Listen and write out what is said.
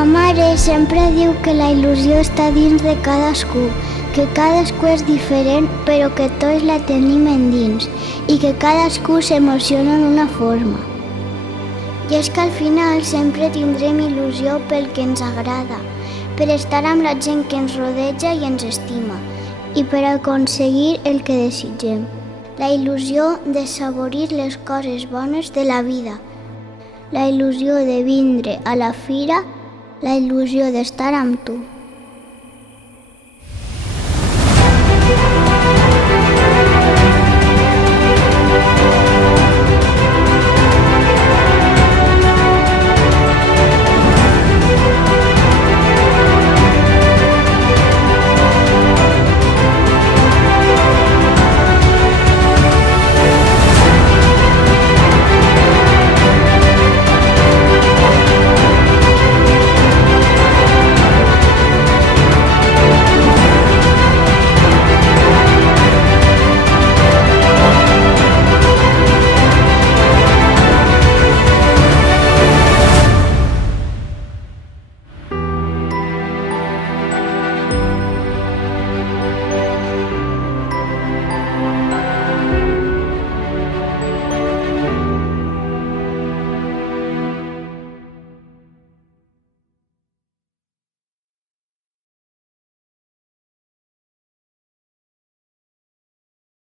Ma mare sempre diu que la il·lusió està dins de cadascú, que cadascú és diferent però que tots la tenim endins i que cadascú s'emociona d'una forma. I és que al final sempre tindrem il·lusió pel que ens agrada, per estar amb la gent que ens rodeja i ens estima i per aconseguir el que desitgem. La il·lusió de saborir les coses bones de la vida, la il·lusió de vindre a la fira, la il·lusió d'estar amb tu.